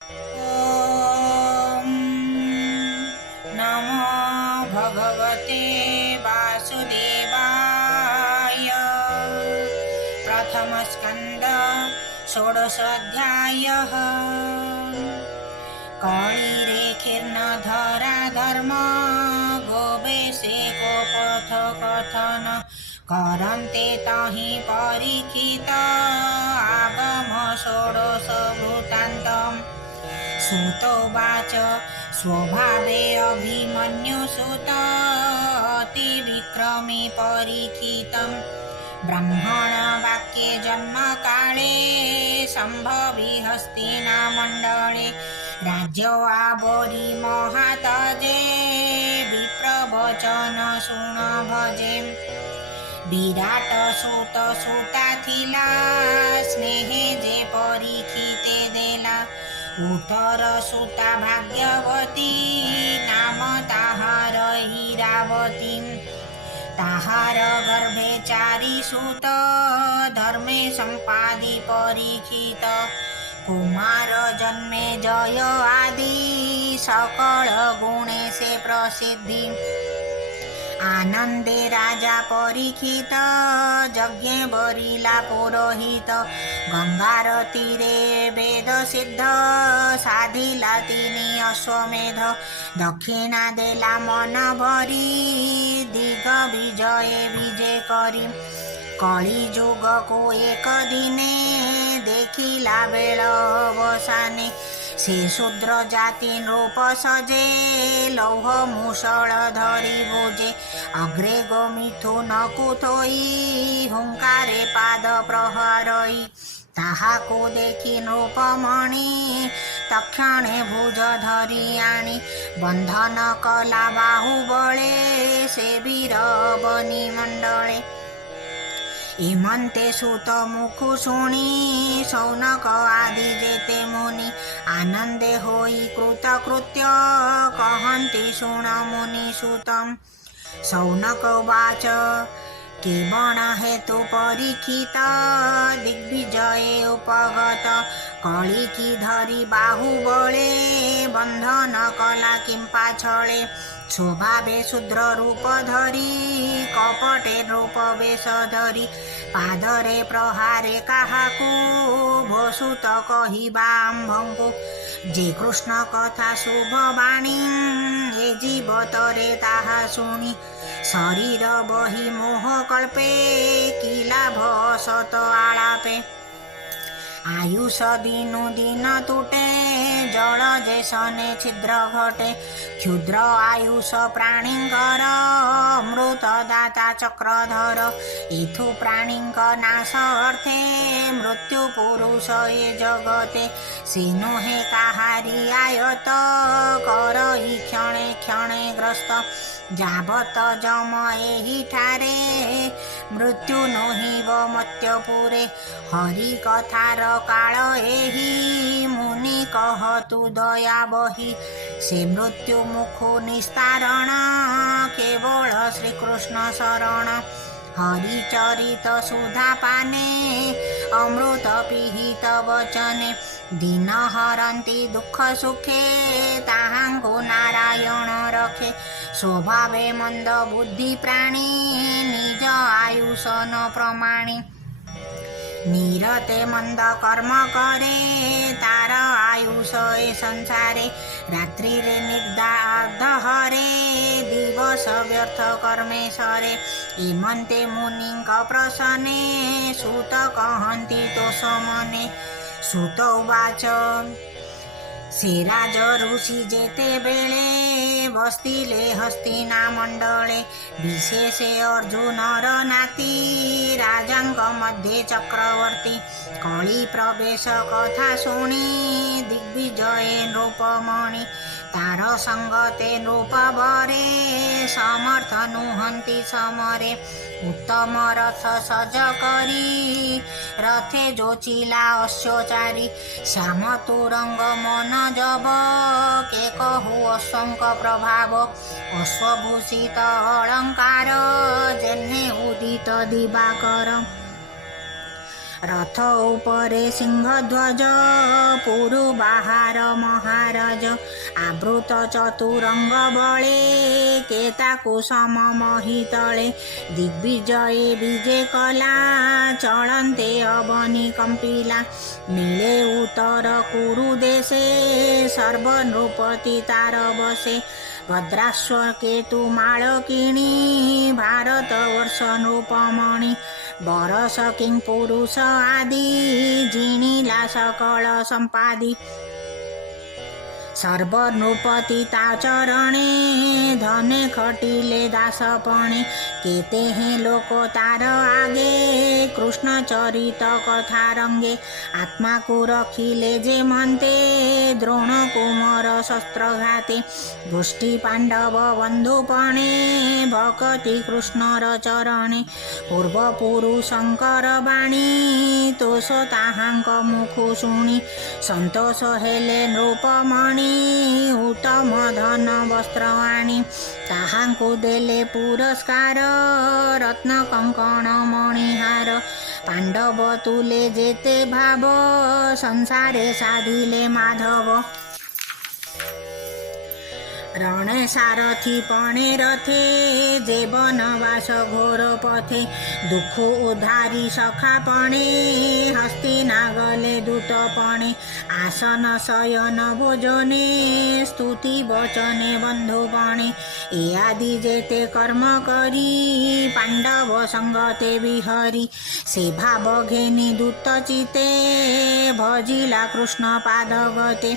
ॐ नमो भगवते वासुदेवाय। प्रथमस्कन्द षोडशोऽध्यायः। कलिरेखिर्नधरा धर्म गोवेशे गोपथ कथन करन्ते तहि परीक्षित आगम षोडश वृत्तान्तम्। श्रुतोवाच स्वभावे अभिमन्युसुत अतिविक्रमी परीक्षितं ब्रह्मणवाक्ये जन्मकाले सम्भवी हस्तिनामण्डले राज्य आवरी महातजे विप्रवचन शुण भजे विराट सुत सुता थिला स्नेहे जे परीक्षिते देला उतर सुता भाग्यवती नाम ताहार हीरावती ताहार गर्भे चारि सुत धर्मे सम्पादि परीक्षित कुमार जन्मे जय आदि सकल गुणे से प्रसिद्धि आनंदे राजा परीक्षित यज्ञे बरिला पुरोहित गंगार तीरे वेद सिद्ध साधिला तिनी अश्वमेध दक्षिणा देला मन भरी दिग विजये विजय करी कली जुग को एक दिने देखिला बेल अवसाने से शूद्र जाति नृप सजे लौह मूषल धरी भुजे अग्रे गोमिथुन कुथोई हुंकारे पाद प्रहरई ताहाको देखि नृपमणि तक्षणे भुज धरी आणी बंधन कला बाहुबले से वीर बनी मंडले इमन्ते सुत मुखु शुणी शौनक आदि जेते मुनि आनंदे होई कृतकृत्य कहन्ति शुण मुनि सुतम् शौनक उवाच केवण हेतु परीक्षित दिग्विजये उपगत कलिकी धरी बाहुबले बंधन कला किं पाछळे स्वभावे शूद्र रूप धरी कपटे रूप वेश धरी पादरे प्रहारे काहाकू भसुत कहिबा आम्भंकु जे कृष्ण कथा शुभ बाणी ए जीवतरे ताहा शुणी शरीर बहि मोह कल्पे कि लाभ सत आलापे आयुष दिनु दिन तुटे जल जेसने छिद्र घटे क्षुद्र आयुष प्राणींकर मृत दाता चक्रधर इथु प्राणींक नाश अर्थे मृत्यु पुरुष ये जगते सिनु हे काहारी आयत कर क्षणे क्षणे ग्रस्त जाबत जम एहि ठारे मृत्यु नोहिब मत्यपुरे हरि कथार काल एहि मुनि कहतु दया बही से मृत्यु मुखु निस्तारण केवल श्रीकृष्ण शरण हरिचरित सुधा पाने अमृत पिहित वचने दिन हरन्ति दुख सुखे ताहांगु नारायण रखे स्वभावे मंद बुद्धि प्राणी निज आयुष न प्रमाणी निरते मंद कर्म करे तार आयुष ए संसारे रात्रि रे निर्दाध हरे दिवस व्यर्थ कर्मे सरे इमन्ते मुनिंक प्रसने सुत कहन्ति तो समने सुत उवाच से राज ऋषि जेते बेले बस्तिले हस्तिना मंडले विशेषे अर्जुनर नाती राजांक मध्ये चक्रवर्ती कली प्रवेश कथा शुणी दिग्विजये नृपमणि तार संगते नृपवरे समर्थ नुहन्ति समरे उत्तम रथ सज करी रथे जोचिला अश्वचारी श्याम तुरंग मन जब के कहु अशंक प्रभाव अश्वभूषित अलंकार जेन्हे उदित दिवाकर रथ उपरे सिंहध्वज पुरु बाहार महाराज आवृत चतुरंग बळे केताकु सम महितळे दिग्विजये विजय कला चलन्ते अवनी कंपिला मिले उत्तर कुरु देशे सर्वनृपति तार बसे भद्राश्व केतु माळकिणी भारत वर्ष नृपमणि बरस किं पुरुष आदि जिणिला सकल संपादि सर्वनृपति ता चरणे धने खटिले दासपणे केते हैं लोक तार आगे कृष्ण चरित कथा रंगे आत्मा को रखिले जे मनते द्रोण कुमार शस्त्रघाते गोष्ठी पांडव बंधुपणे भक्ति कृष्णर चरणे पूर्व पुरु शंकर बाणी तोष ताहांक मुखु शुणी संतोष हेले नृपमणि उत्तम धन वस्त्र आणी ताहांकु देले पुरस्कार रत्न कंकण मणिहार पांडव तुले जेते भाव संसारे साधिले माधव रणे सारथी पणे रथे जे बनवास घोर पथे दुख उधारी सखा पणे हस्ती नागले दूतपणे आसन शयन भोजने स्तुति वचने बंधुपणे ए आदि जेते कर्म करी पांडव संगते विहरी से भाव घेनी दूत चिते भजिला कृष्ण पादगते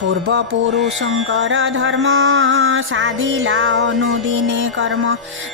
पूर्व पुरुषंकर धर्म साधिला अनुदिने कर्म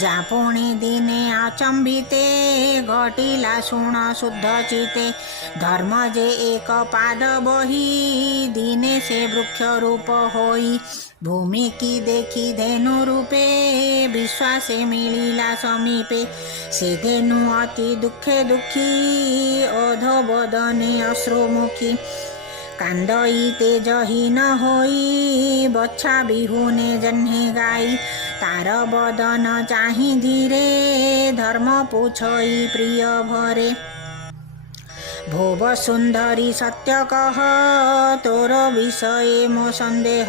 जापुणी दिने अचंबिते घटिला शुण शुद्ध चिते धर्म जे एक पाद बही दिने से वृक्ष रूप होई भूमि की देखी धेनु रूपे विश्वासे मिलिला समीपे से धेनु अति दुखे दुखी ओधो बदने अश्रुमुखी कांदई तेजहीन होई बच्छा बिहुने जन्हे गाई तार बदन चाहि धीरे धर्म पूछई प्रिय भरे भोव सुंदरी सत्य कह तोर विषये मो संदेह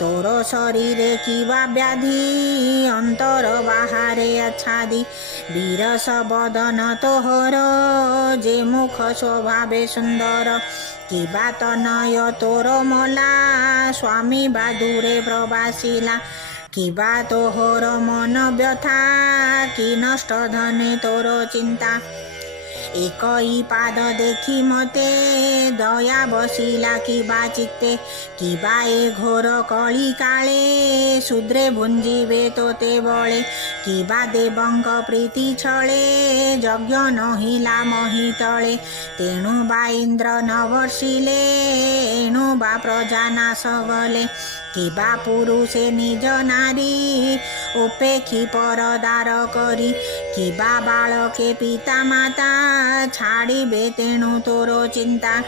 तोर शरीरे किवा व्याधि अंतर बाहारे अच्छादि वीरस बदन तोहर जे मुख स्वभावे सुंदर किबा तनय तोर मला स्वामी बादुरे प्रवासिला किबा तोहर मन व्यथा कि नष्ट धने तोर चिंता एकई पाद देखी मते दया बसिला किबा चित्ते किबा ए घोर कଳି काले शूद्रे भुंजिबे तोते बळे किबा देवंक प्रीति छळे यज्ञ नहिला मही तळे तेणु बा इंद्र न वर्षिले एणु बा प्रजा नाश गले किबा पुरुषे निज नारी उपेक्षी परदार करी किबा बालके पिता माता छाड़िबे तेणु तोरो चिंता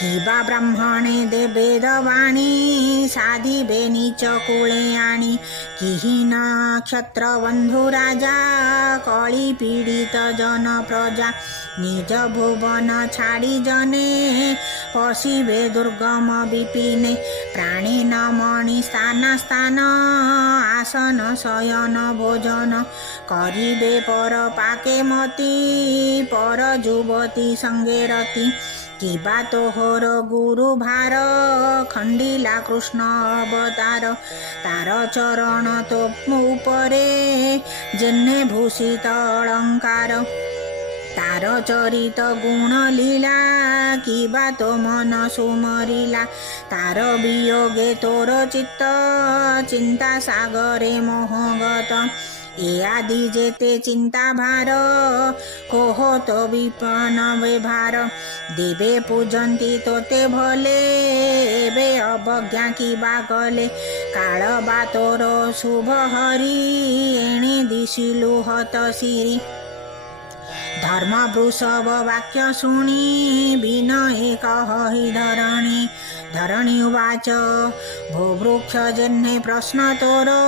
किबा ब्राह्मणे देबे दवाणी साधिबे नीच कुळे आणी किहीन क्षत्र बंधु राजा कଳି पीडित जन प्रजा निज भुवन छाड़ी जने पशिबे दुर्गम विपिने प्राणी न मणि स्थान स्थान आसन शयन भोजन करिबे पर पाके मती पर युवती संगे रति किबा तोहर गुरु भार खंडिला कृष्ण अवतार तार चरण तो उपरे जेने भूषित अलंकार तार चरित गुण लीला किबा तो मन सुमरिला तार वियोगे तोर चित्त चिंता सागरे मोहगत ए आदि जेते चिंता भार कोह तो विपन व्यवहार देवे पूजंती तोते भले एबे अवज्ञा किबा गले काल बा तोर शुभ हरि एणे दिशिलु हत सिरी धर्म वृषभ वाक्य शुणी विनये कहि धरणी धरणी उवाच भूवृक्षजन्ये प्रश्नतोरो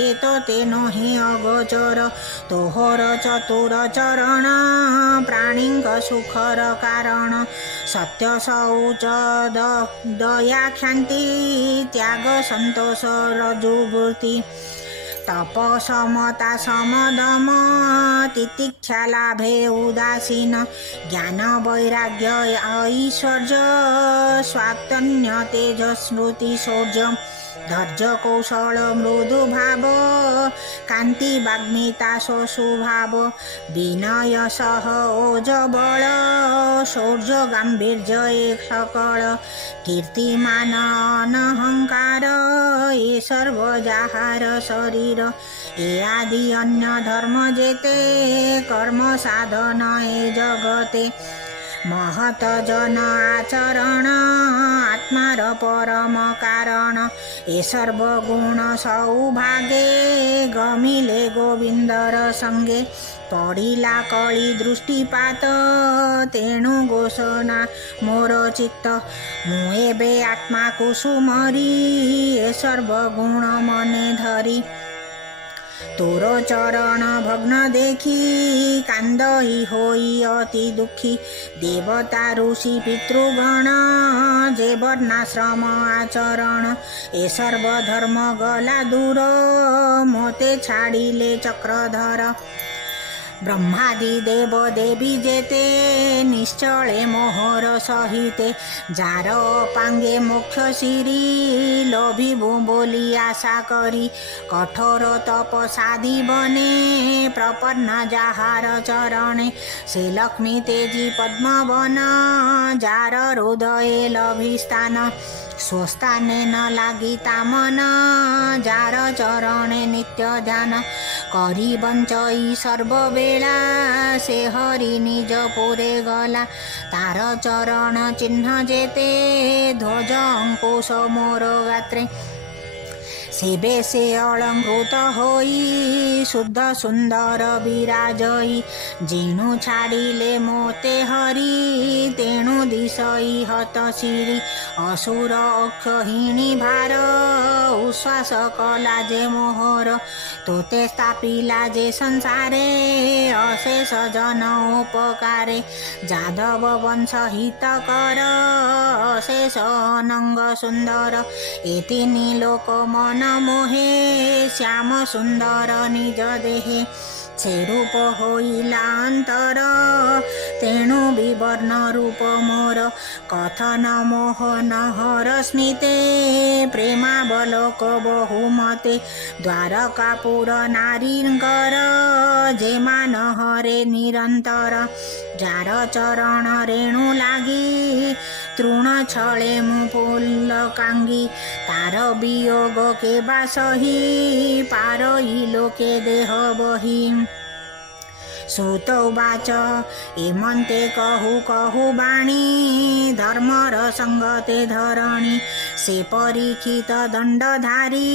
एतो तेनो हि अगोचर तोहर चतुरचरण प्राणिंक सुखर कारण सत्य शौच दया ख्याति त्याग संतोष रजुवृत्ति तप समता समदम तितिक्षा लाभे उदासीन ज्ञान वैराग्य ऐश्वर्य स्वातन्य तेज स्मृति शौर्य धैर्य कौशल मृदु भाव कांति वाग्मिता स्वभाव विनय सह ओज बल शौर्य गांभीर्य एक सकल कीर्तिमान अनहंकार ये सर्व जाहार शरीर ए आदि अन्य धर्म जेते कर्म साधन ए जगते महत जन आचरण आत्मार परम कारण ए सर्व गुण सौभागे गमिले गोविंदर संगे पड़िला कली दृष्टिपात तेणु घोषणा मोर चित्त मु एबे आत्मा कुसुमरी ए सर्व गुण मने धरी तोर चरण भग्न देखी कांदही होई अति दुखी देवता ऋषि पितृगण जे वर्णाश्रम आचरण ए सर्व धर्म गला दूर मोते छाड़िले चक्रधर ब्रह्मादि देव देवी जेते निश्चले मोहर सहिते जार पांगे मोक्ष सिरी लोभिबु बोली आशा करी कठोर तपसादि बने प्रपन्न जाहार चरणे से लक्ष्मी तेजी पद्मवन जार हृदये लभिस्थान स्वस्थाने न लागिता मन जार चरणे नित्य ध्यान करी बंचई सर्ववेला से हरि निज पुरे गला तार चरण चिन्ह जेते ध्वज अंकुश मोर गात्रे सेबे से अलंकृत होई शुद्ध सुंदर विराजई जिणु छाड़िले मोते हरि तेणु दिशई हत सिरी असुर अक्षहिणी भार उश्वास कला जे मोहर तोते स्थापिला जे संसारे अशेष जन उपकारे जादव वंश हित कर अशेष अनंग सुंदर एतिनी लोक मन मोहे श्याम सुंदर निज देहे से रूप होइला अंतर तेणु विवर्ण रूप मोर कथन मोहन हर स्मिते प्रेमावलोक बहुमते द्वारकापुर नारींकर जे मान हरे निरंतर जार चरण रेणु लागी तृण छळे मुपुल कांगी तार वियोग के बासही पारई लोके देह बही सुत उवाच एमन्ते कहु कहु बाणी धर्मर संगते धरणी से परीक्षित दंडधारी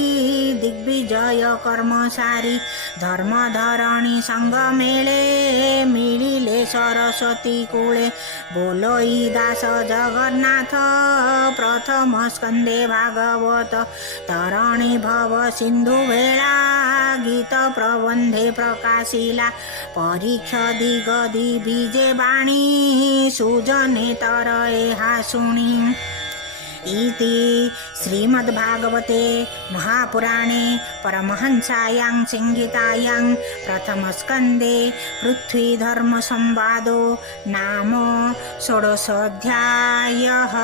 दिग्विजय कर्मसारी धर्म धरणी संग मेले मिलिले सरस्वती कूले बोलोई दास जगन्नाथ प्रथम स्कंदे भागवत तरणी भव सिंधु वेळा गीत प्रबंधे प्रकाशिला परीक्षा दिगदी बीजे बाणी सुजने तर एहा सुणी इति श्रीमद्भागवते महापुराणे परमहंसायां संहितायां प्रथमस्कन्धे पृथ्वीधर्मसंवादो नाम षोडशोऽध्यायः।